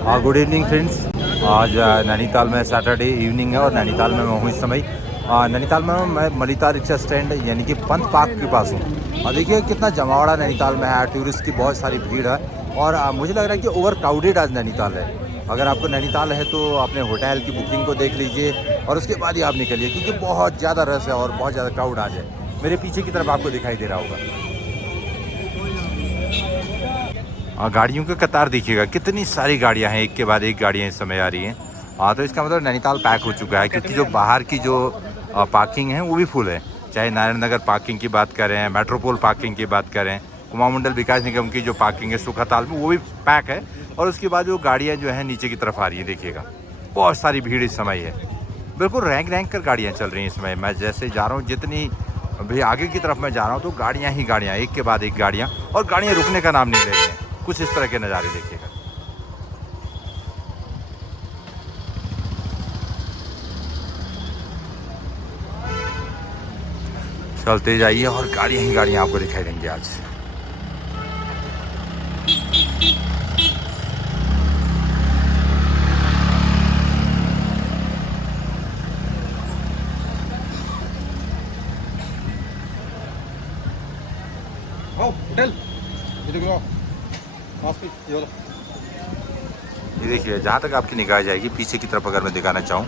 Good evening friends. आज नैनीताल में Saturday evening है और नैनीताल में मैं हूँ इस समय। नैनीताल में मैं मलिता रिक्शा स्टैंड यानी कि पंथ पार्क के पास हूँ और देखिए कितना जमावड़ा नैनीताल में है। टूरिस्ट की बहुत सारी भीड़ है और मुझे लग रहा है कि ओवर क्राउडेड आज नैनीताल है। अगर आपको नैनीताल है तो अपने होटल की बुकिंग को देख लीजिए और उसके बाद ही आप निकलिए, क्योंकि बहुत ज़्यादा रश है और बहुत ज़्यादा क्राउड आज है। मेरे पीछे की तरफ आपको दिखाई दे रहा होगा गाड़ियों का कतार देखिएगा, कितनी सारी गाड़ियां हैं, एक के बाद एक गाड़ियां इस समय आ रही हैं। तो इसका मतलब नैनीताल पैक हो चुका है, क्योंकि जो बाहर की जो पार्किंग है वो भी फुल है। चाहे नारायण नगर पार्किंग की बात करें, मेट्रोपोल पार्किंग की बात करें, कुमाऊं मंडल विकास निगम की जो पार्किंग है सुखाताल में, वो भी पैक है। और उसके बाद जो गाड़ियाँ जो है नीचे की तरफ आ रही है, देखिएगा बहुत सारी भीड़ इस समय है। बिल्कुल रैंक रैंक कर गाड़ियाँ चल रही हैं इस समय। मैं जैसे जा रहा हूँ, जितनी भी आगे की तरफ मैं जा रहा हूँ, तो गाड़ियाँ ही गाड़ियाँ, एक के बाद एक गाड़ियाँ, और गाड़ियाँ रुकने का नाम नहीं ले रही हैं। कुछ इस तरह के नज़ारे देखिएगा। चलते जाइए और गाड़ियाँ ही गाड़ियाँ आपको दिखाई देंगी आज। होटल ये देखिए, जहाँ तक आपकी निगाह जाएगी पीछे की तरफ अगर मैं दिखाना चाहूँ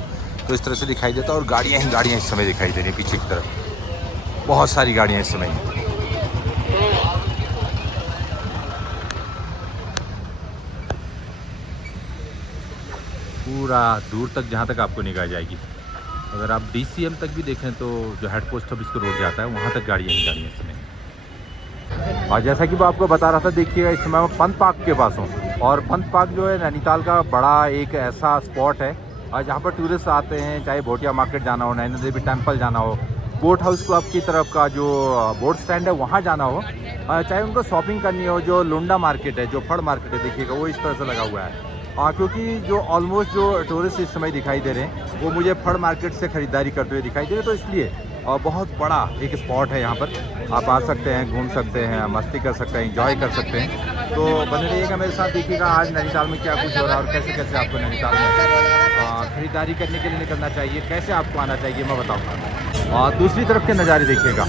तो इस तरह से दिखाई देता है और गाड़ियाँ ही गाड़ियाँ इस समय दिखाई दे रही हैं। पीछे की तरफ बहुत सारी गाड़ियाँ इस समय। पूरा दूर तक जहाँ तक आपको निगाह जाएगी, अगर आप DCM तक भी देखें तो जो हेड पोस्ट ऑफिस को रोड जाता है वहाँ तक गाड़ियाँ ही गाड़ियाँ इस समय। और जैसा कि मैं आपको बता रहा था, देखिएगा इस समय मैं पंथ पार्क के पास हूँ और पंथ पार्क जो है नैनीताल का बड़ा एक ऐसा स्पॉट है जहाँ पर टूरिस्ट आते हैं। चाहे भोटिया मार्केट जाना हो, नैना देवी टेम्पल जाना हो, बोट हाउस क्लब की तरफ का जो बोट स्टैंड है वहाँ जाना हो, चाहे उनको शॉपिंग करनी हो, जो लुंडा मार्केट है, जो फड़ मार्केट है, देखिएगा वो इस तरह से लगा हुआ है। क्योंकि जो ऑलमोस्ट जो टूरिस्ट इस समय दिखाई दे रहे हैं वो मुझे फड़ मार्केट से ख़रीदारी करते हुए दिखाई दे रहे हैं, तो इसलिए बहुत बड़ा एक स्पॉट है। यहाँ पर आप आ सकते हैं, घूम सकते हैं, मस्ती कर सकते हैं, एंजॉय कर सकते हैं। तो बने रहिएगा मेरे साथ, देखिएगा आज नैनीताल में क्या कुछ हो रहा है और कैसे कैसे आपको नैनीताल में ख़रीदारी करने के लिए निकलना चाहिए, कैसे आपको आना चाहिए, मैं बताऊँगा। और दूसरी तरफ के नज़ारे देखिएगा,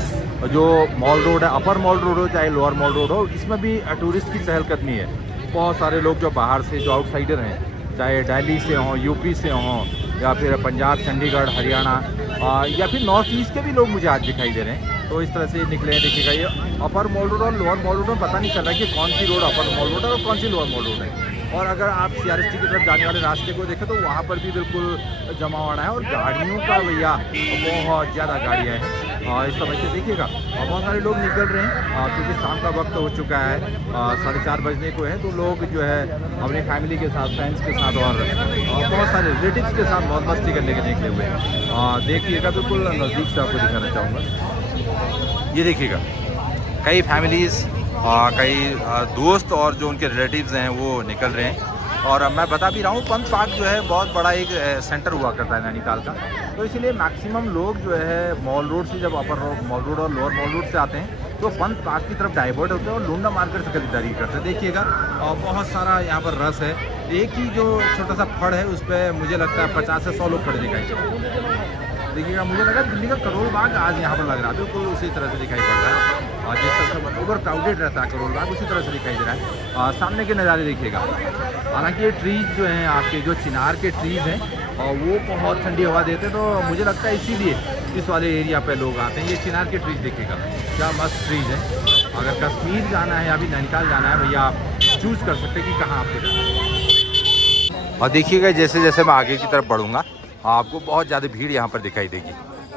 जो मॉल रोड है, अपर मॉल रोड हो चाहे लोअर मॉल रोड हो, इसमें भी टूरिस्ट की चहलकदमी है। बहुत सारे लोग जो बाहर से, जो आउटसाइडर हैं, चाहे दिल्ली से हों, यूपी से हों, या फिर पंजाब, चंडीगढ़, हरियाणा, या फिर नॉर्थ ईस्ट के भी लोग मुझे आज दिखाई दे रहे हैं। तो इस तरह से निकले हैं। देखिएगा ये अपर मॉल रोड और लोअर मॉल रोड में पता नहीं चल रहा है कि कौन सी रोड अपर मॉल रोड है और कौन सी लोअर मॉल रोड है। और अगर आप CRST की तरफ जाने वाले रास्ते को देखें तो वहाँ पर भी बिल्कुल जमावड़ा है और गाड़ियों का भैया बहुत ज़्यादा गाड़ियाँ हैं इस समय से। देखिएगा और बहुत सारे लोग निकल रहे हैं क्योंकि शाम का वक्त हो चुका है, 4:30 बजने को है। तो लोग जो है अपनी फैमिली के साथ, फ्रेंड्स के साथ और बहुत सारे रिलेटिव्स के साथ मौज मस्ती करने के लिए निकले हुए हैं। देखिएगा बिल्कुल नज़दीक से आपको दिखाना चाहूँगा। ये देखिएगा कई फैमिलीज़, कई दोस्त और जो उनके रिलेटिव्स हैं वो निकल रहे हैं। और मैं बता भी रहा हूँ, पंथ पार्क जो है बहुत बड़ा एक सेंटर हुआ करता है नैनीताल का, तो इसीलिए मैक्सिमम लोग जो है मॉल रोड से, जब अपर मॉल रोड और लोअर मॉल रोड से आते हैं तो पंथ पार्क की तरफ डाइवर्ट होते हैं और लुंडा मार्केट से खरीदारी करते हैं। देखिएगा और बहुत सारा यहाँ पर रस है। एक ही जो छोटा सा फड़ है उस पर मुझे लगता है 50 से 100 लोग खड़े दिखाई देते हैं। देखिएगा मुझे लगा दिल्ली का करोल बाग आज यहाँ पर लग रहा है, बिल्कुल उसी तरह से दिखाई पड़ रहा है। और जिस तरह से ओवर क्राउडेड रहता है करोल बाग, उसी तरह से दिखाई दे रहा है। सामने के नज़ारे देखिएगा। हालांकि ये ट्रीज़ जो हैं, आपके जो चिनार के ट्रीज़ हैं, और वो बहुत ठंडी हवा देते हैं, तो मुझे लगता है इसीलिए इस वाले एरिया पे लोग आते हैं। ये चिनार के ट्रीज़ देखिएगा, क्या मस्त ट्रीज़ है। अगर कश्मीर जाना है या अभी नैनीताल जाना है भैया, आप चूज़ कर सकते हैं कि कहाँ आपको जाना है। और देखिएगा जैसे जैसे मैं आगे की तरफ बढ़ूँगा आपको बहुत ज़्यादा भीड़ यहाँ पर दिखाई देगी।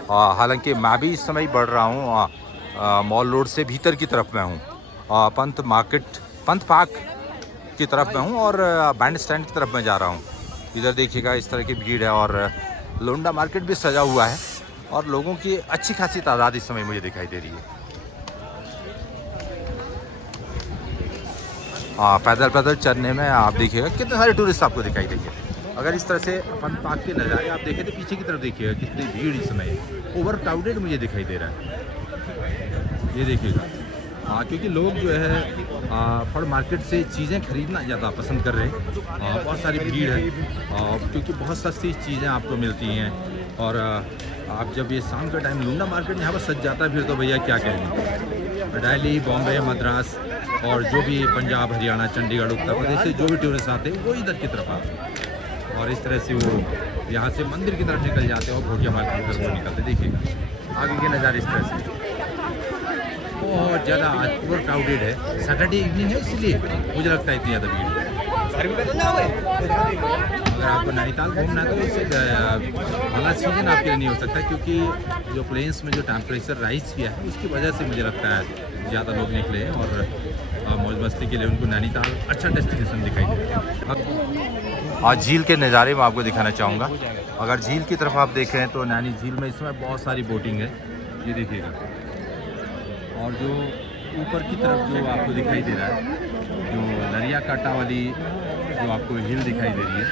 हालांकि मैं भी इस समय बढ़ रहा हूँ मॉल रोड से भीतर की तरफ में हूँ, पंथ पार्क की तरफ में हूँ और बैंड स्टैंड की तरफ में जा रहा हूँ। इधर देखिएगा इस तरह की भीड़ है और लुंडा मार्केट भी सजा हुआ है और लोगों की अच्छी खासी तादाद इस समय मुझे दिखाई दे रही है। पैदल पैदल चलने में आप देखिएगा कितने सारे टूरिस्ट आपको दिखाई देंगे। अगर इस तरह से पंथ पार्क के नज़ारे आप देखें तो पीछे की तरफ देखिएगा कितनी भीड़ इस समय ओवर क्राउडेड मुझे दिखाई दे रहा है। ये देखिएगा क्योंकि लोग जो है फल मार्केट से चीज़ें खरीदना ज़्यादा पसंद कर रहे हैं। बहुत सारी भीड़ है क्योंकि बहुत सस्ती चीज़ें आपको मिलती हैं। और आप जब ये शाम का टाइम लुंडा मार्केट यहाँ पर सज जाता है फिर तो भैया क्या कहेंगे। दिल्ली, बॉम्बे, मद्रास और जो भी पंजाब, हरियाणा, चंडीगढ़, उत्तर प्रदेश से जो भी टूरिस्ट आते हैं वो इधर की तरफ आते हैं और इस तरह से वो यहाँ से मंदिर की तरफ निकल जाते हैं और भोटिया मार्केट की तरफ निकलते। देखिएगा आगे के नज़ारे इस तरह से बहुत ज़्यादा आज ओवर क्राउडेड है। सैटरडे इवनिंग है इसलिए मुझे लगता है इतनी ज़्यादा भीड़ है। अगर आपको नैनीताल घूमना है तो इससे वाला सीजन आपके लिए नहीं हो सकता क्योंकि जो प्लेन्स में जो टेम्परेचर राइज किया है उसकी वजह से मुझे लगता है ज़्यादा लोग निकले हैं और मौज मस्ती के लिए उनको नैनीताल अच्छा डेस्टिनेशन दिखाई देता है। आज झील के नज़ारे में आपको दिखाना चाहूँगा। अगर झील की तरफ आप देखें तो नैनी झील में इस समय बहुत सारी बोटिंग है, ये देखिएगा। और जो ऊपर की तरफ जो आपको दिखाई दे रहा है, जो नरिया काटा वाली जो आपको हिल दिखाई दे रही है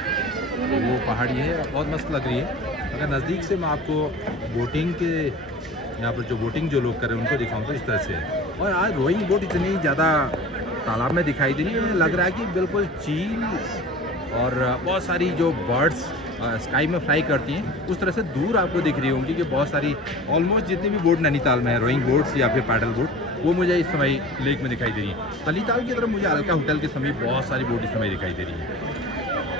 वो पहाड़ी है, बहुत मस्त लग रही है। अगर नज़दीक से मैं आपको बोटिंग के यहाँ पर जो बोटिंग जो लोग कर रहे हैं उनको दिखाऊँ तो इस तरह से है। और आज रोइंग बोट इतनी ज़्यादा तालाब में दिखाई दे रही है, लग रहा है कि बिल्कुल चील और बहुत सारी जो बर्ड्स स्काई में फ्लाई करती हैं उस तरह से दूर आपको दिख रही होंगी कि बहुत सारी ऑलमोस्ट जितनी भी बोट नैनीताल में है, रोइंग बोट्स या फिर पैडल बोट, वो मुझे इस समय लेक में दिखाई दे रही है। तलीताल की तरफ मुझे अलका होटल के समीप बहुत सारी बोट इस समय दिखाई दे रही है।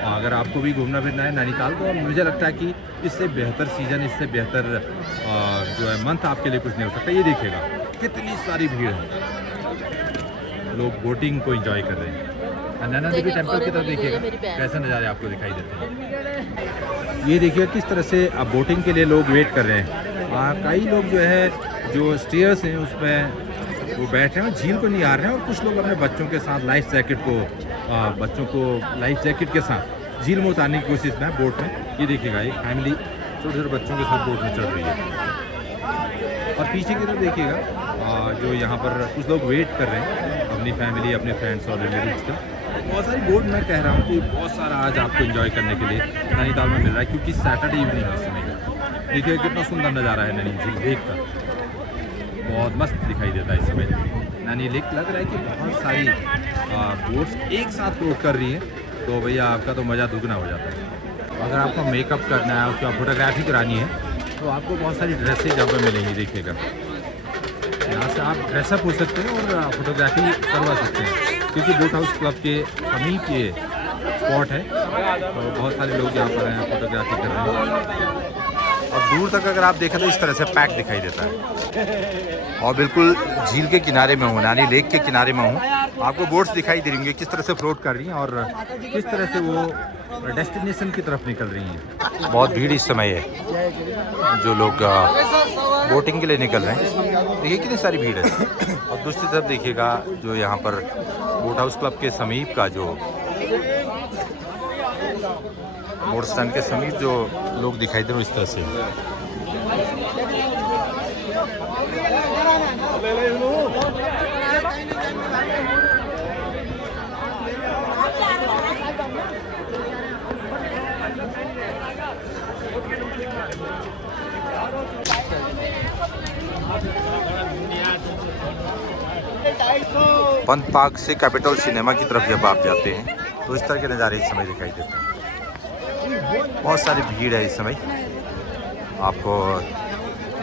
अगर आपको भी घूमना फिरना है नैनीताल तो मुझे लगता है कि इससे बेहतर सीज़न, इससे बेहतर जो है मंथ आपके लिए कुछ नहीं हो सकता। ये देखिएगा कितनी सारी भीड़ है, लोग बोटिंग को एंजॉय कर रहे हैं। नैना देवी टेम्पल की तरफ देखिएगा कैसे नज़ारे आपको दिखाई देते हैं। ये देखिए किस तरह से अब बोटिंग के लिए लोग वेट कर रहे हैं। कई लोग जो है जो स्टेयर्स हैं उसमें वो बैठ रहे हैं, झील को निहार रहे हैं और कुछ लोग अपने बच्चों के साथ लाइफ जैकेट को बच्चों को लाइफ जैकेट के साथ झील में उतारने की कोशिश में बोट में। ये देखिएगा एक फैमिली छोटे छोटे बच्चों के साथ बोट में चल रही है। और पीछे की तरफ देखिएगा जो यहाँ पर कुछ लोग वेट कर रहे हैं अपनी फैमिली, अपने फ्रेंड्स और रिलेटिव्स का। बहुत सारी बोट मैं कह रहा हूँ कि बहुत सारा आज आपको एंजॉय करने के लिए नैनीताल में मिल रहा है क्योंकि सैटरडे इवनिंग है इस समय का। देखिए कितना सुंदर नज़ारा है नैनी झील लेक का, बहुत मस्त दिखाई देता है इस समय नैनी लेक। लग रहा है कि बहुत सारी बोट्स एक साथ फ्लोट कर रही हैं तो भैया आपका तो मज़ा दुगना हो जाता है। अगर आपको मेकअप करना है, उसका फोटोग्राफी करानी है तो आपको बहुत सारी ड्रेसेज यहाँ पर मिलेंगी। देखिएगा यहाँ से आप ड्रेसअप हो सकते हैं और फोटोग्राफी करवा सकते हैं क्योंकि बोट हाउस क्लब के समीप ये स्पॉट है तो बहुत सारे लोग यहाँ पर हैं, फोटोग्राफी कर रहे हैं। और दूर तक अगर आप देखें तो इस तरह से पैक दिखाई देता है और बिल्कुल झील के किनारे में हूँ, नैनी लेक के किनारे में हूँ। आपको बोट्स दिखाई दे रही होंगी किस तरह से फ्लोट कर रही हैं और किस तरह से वो डेस्टिनेशन की तरफ निकल रही हैं। बहुत भीड़ इस समय है, जो लोग बोटिंग के लिए निकल रहे हैं। देखिए कितनी सारी भीड़ है। और दूसरी तरफ देखिएगा जो यहाँ पर बोट हाउस क्लब के समीप का जो बोट स्टैंड के समीप जो लोग दिखाई दे रहे हैं इस तरह से। पंत पार्क से कैपिटल सिनेमा की तरफ जब आप जाते हैं तो इस तरह के नज़ारे इस समय दिखाई देते हैं। बहुत सारी भीड़ है इस समय। आपको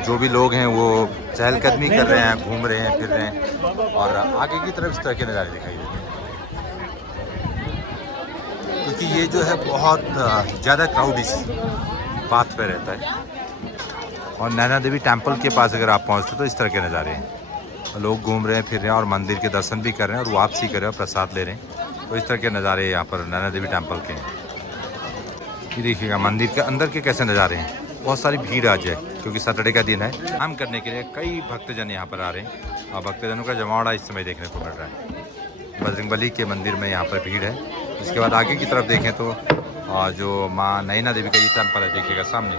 जो भी लोग हैं वो चहलकदमी कर रहे हैं, घूम रहे हैं, फिर रहे हैं और आगे की तरफ इस तरह के नज़ारे दिखाई देते हैं क्योंकि ये जो है बहुत ज़्यादा क्राउड इस पाथ पे रहता है। और नैना देवी टेम्पल के पास अगर आप पहुँचते तो इस तरह के नज़ारे हैं, लोग घूम रहे हैं, फिर रहे हैं और मंदिर के दर्शन भी कर रहे हैं और वापसी कर रहे हैं और प्रसाद ले रहे हैं। तो इस तरह के नज़ारे यहाँ पर नैना देवी टेम्पल के हैं। ये देखिएगा मंदिर के अंदर के कैसे नज़ारे हैं। बहुत सारी भीड़ आज है क्योंकि सैटरडे का दिन है। काम करने के लिए कई भक्तजन यहाँ पर आ रहे हैं और भक्तजनों का जमावड़ा इस समय देखने को मिल रहा है। बजरंगबली के मंदिर में यहाँ पर भीड़ है। इसके बाद आगे की तरफ देखें तो जो माँ नैना देवी का ये टेम्पल है, देखिएगा सामने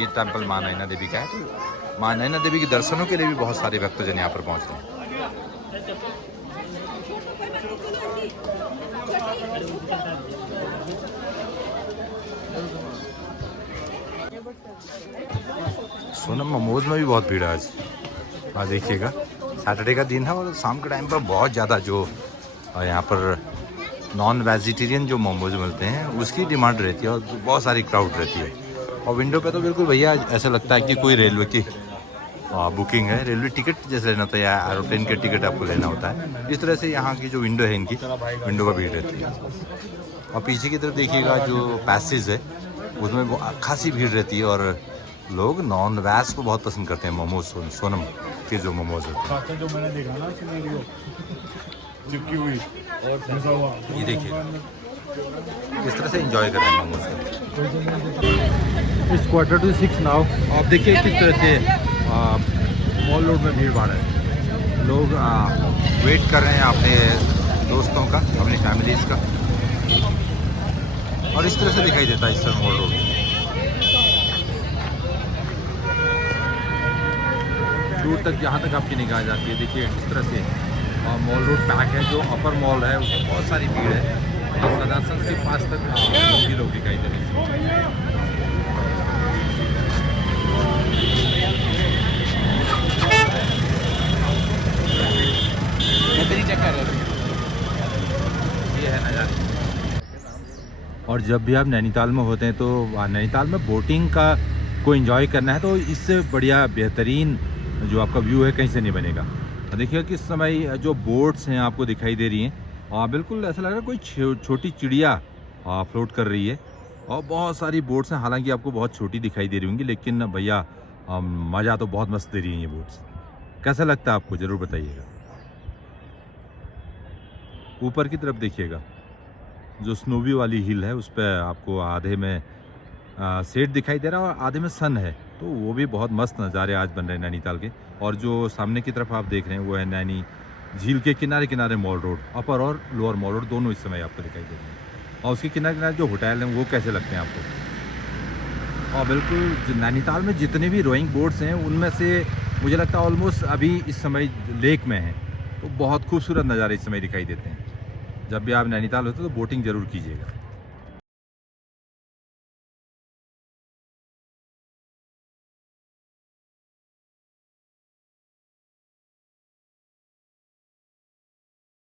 ये टेम्पल माँ नैना देवी का है। तो माँ नैना देवी के दर्शनों के लिए भी बहुत सारे भक्तजन यहाँ पर पहुँच रहे हैं। सोनम मोमोज में भी बहुत भीड़ है आज। देखिएगा सैटरडे का दिन है और शाम के टाइम पर बहुत ज़्यादा जो यहाँ पर नॉन वेजिटेरियन जो मोमोज मिलते हैं उसकी डिमांड रहती है और बहुत सारी क्राउड रहती है। और विंडो पे तो बिल्कुल भैया ऐसा लगता है कि कोई रेलवे की बुकिंग है, रेलवे टिकट जैसे लेना होता है या एरोप्लेन के टिकट आपको लेना होता है। इस तरह से यहाँ की जो विंडो है इनकी विंडो पर भीड़ रहती है। और पीछे की तरफ देखिएगा जो पैसेज है उसमें खासी भीड़ रहती है और लोग नॉन वेज को बहुत पसंद करते हैं। मोमोज सोनम के जो मोमोज होते हैं जो मैंने देखा ना वीडियो चिपकी हुई और फंसा हुआ, ये देखिए किस तरह से एंजॉय कर रहे हैं मोमोज को। इस Quarter-to-6 नाउ आप देखिए किस तरह से मॉल रोड में भीड़ भाड़ है। लोग वेट कर रहे हैं अपने दोस्तों का, अपनी फैमिलीज़ का। और इस तरह से दिखाई देता है इस तरह मॉल रोड। दूर तक जहाँ तक आपकी निगाह जाती है देखिए इस तरह से मॉल रोड पैक है। जो अपर मॉल है उसमें बहुत सारी भीड़ है और सदासन के पास तक भी लोग दिखाई दे रहे हैं। ये है नज़ारा। और जब भी आप नैनीताल में होते हैं तो नैनीताल में बोटिंग का को एंजॉय करना है तो इससे बढ़िया बेहतरीन जो आपका व्यू है कहीं से नहीं बनेगा। देखिए किस समय जो बोट्स हैं आपको दिखाई दे रही हैं, बिल्कुल ऐसा लग रहा है कोई छोटी चिड़िया फ्लोट कर रही है। और बहुत सारी बोट्स हैं, हालांकि आपको बहुत छोटी दिखाई दे रही होंगी लेकिन भैया मज़ा तो बहुत मस्त दे रही हैं ये बोट्स। कैसा लगता है आपको ज़रूर बताइएगा। ऊपर की तरफ देखिएगा जो स्नोवी वाली हिल है उस पर आपको आधे में सेट दिखाई दे रहा है और आधे में सन है, तो वो भी बहुत मस्त नज़ारे आज बन रहे हैं नैनीताल के। और जो सामने की तरफ आप देख रहे हैं वो है नैनी झील के किनारे किनारे मॉल रोड, अपर और लोअर मॉल रोड दोनों इस समय आपको दिखाई दे रहे हैं। और उसके किनारे किनारे जो होटल हैं वो कैसे लगते हैं आपको। और बिल्कुल नैनीताल में जितने भी रोइंग बोट्स हैं उनमें से मुझे लगता है ऑलमोस्ट अभी इस समय लेक में हैं, तो बहुत खूबसूरत नज़ारे इस समय दिखाई देते हैं। जब भी आप नैनीताल होते तो बोटिंग ज़रूर कीजिएगा।